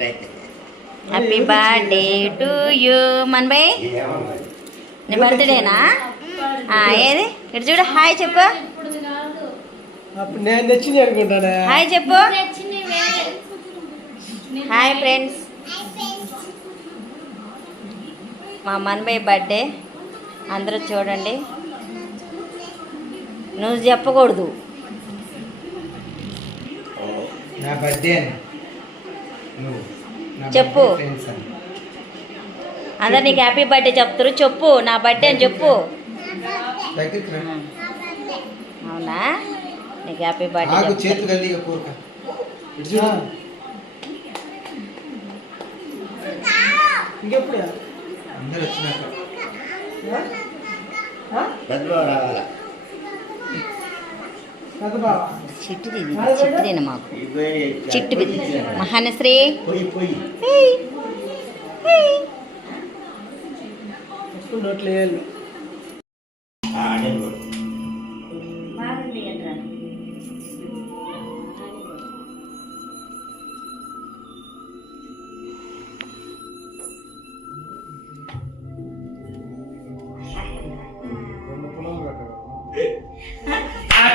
Happy birthday to you మన్బై నీ బర్త్డేనా ఆ, ఏది? ఇటు చూడు హాయ్ చెప్పు. అప్పుడు నేను అనుకుంటానే. హాయ్ చెప్పు. Hi friends. మా మన్బై బర్త్డే అందరూ చూడండి. నువ్వు చెప్పకూడదు. నా బర్త్డే చెప్పు. అందరు నీకు హ్యాపీ బర్త్డే చెప్తారు చెప్పు నా బర్త్డే అని చెప్పు. అవునా? నీకు హ్యాపీ బర్త్డే పెద్ద బావ. చిట్టు ఇది, చిట్టుదిన మాకు. చిట్టు మహానశ్రీ. Hey!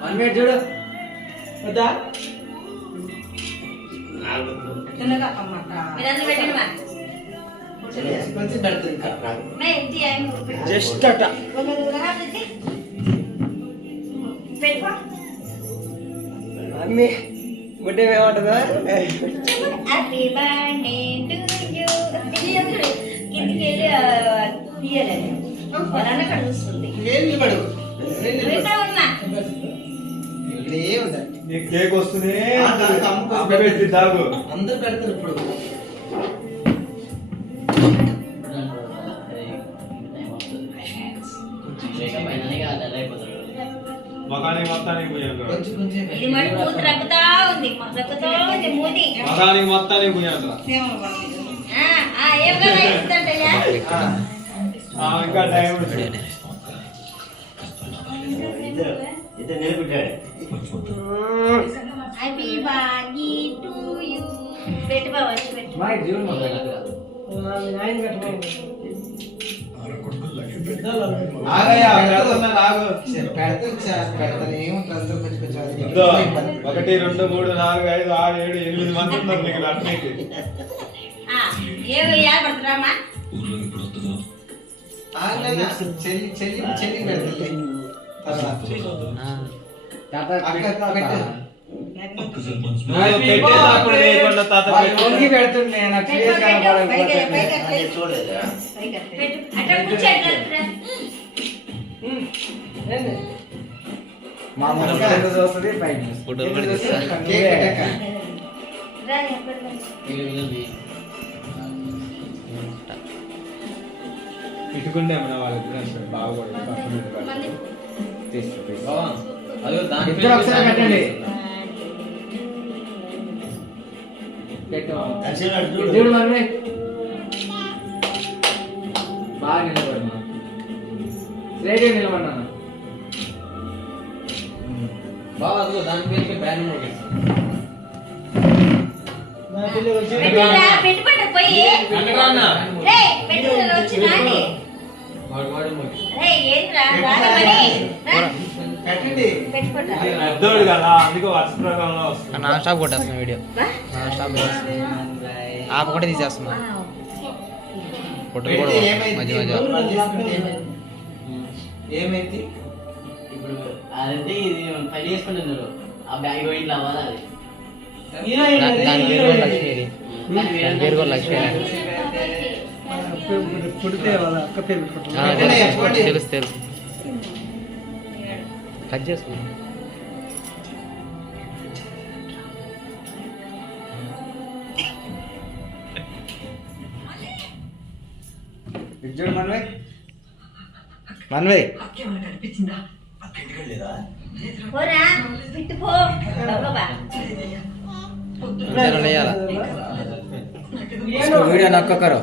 One minute చూడు వద్దా మీరందరూ పెట్టండి జస్ట్ అట అమ్మి గుడ్డే ఏమంటుందా హ్యాపీ బర్త్డే టు యు ఇది ఎందుకు? వెళ్ళి ఏం ఉండదు నీకు కేక్ తాగు. అందరు పెడతారు ఇప్పుడు. మగానికి మొత్తానికి మగానికి మొత్తానికి ఇంకా టైం ఒకటి రెండు మూడు నాలుగు ఐదు ఆరు ఏడు ఎనిమిది మంది ఉన్నారు నీకు అట్లకి ఆ, ఏమి ఏడబడుతున్నామా ఆగలేనా? చెల్లి చెల్లి చెల్లి కలుపురా. ఏంది? మా చూస్తుంది, పైన చూస్తుంది, ఇటుకుంటే మన వాళ్ళకి. అదిగో దాని ఇద్దరు ఒకసారి పెట్టండి చూడు. బాగా నిలబడినా స్ట్రైట్ నిలబడినా బాబా అదిగో దాని పేరుకి బ్యాన్ పెట్టుకోండి పోయి. రే పెట్టు వచ్చి నాని. నాన్ స్టాప్ కొట్టేస్తున్నా వీడియో. నాన్ స్టాప్ ఆప కూడా తీసేస్తున్నా. కొట్టు పెడితే కూడా ఏమైంది? మధ్య మధ్య. ఏమైంది? ఏమైంది? ఇప్పుడు అదంటే ఇది పెళ్ళి చేసుకుంటున్నారు ఆ బ్యాగ్ పోయి ఇట్లా అవ్వాలి దాని పేరు కూడా లక్ష్మీది దాని పేరు లక్ష్మి తెలుసు తెలుసు కట్ చేసుకున్నాం ఇటు చూడు మనవే మనవే వీడియో నొక్క కరో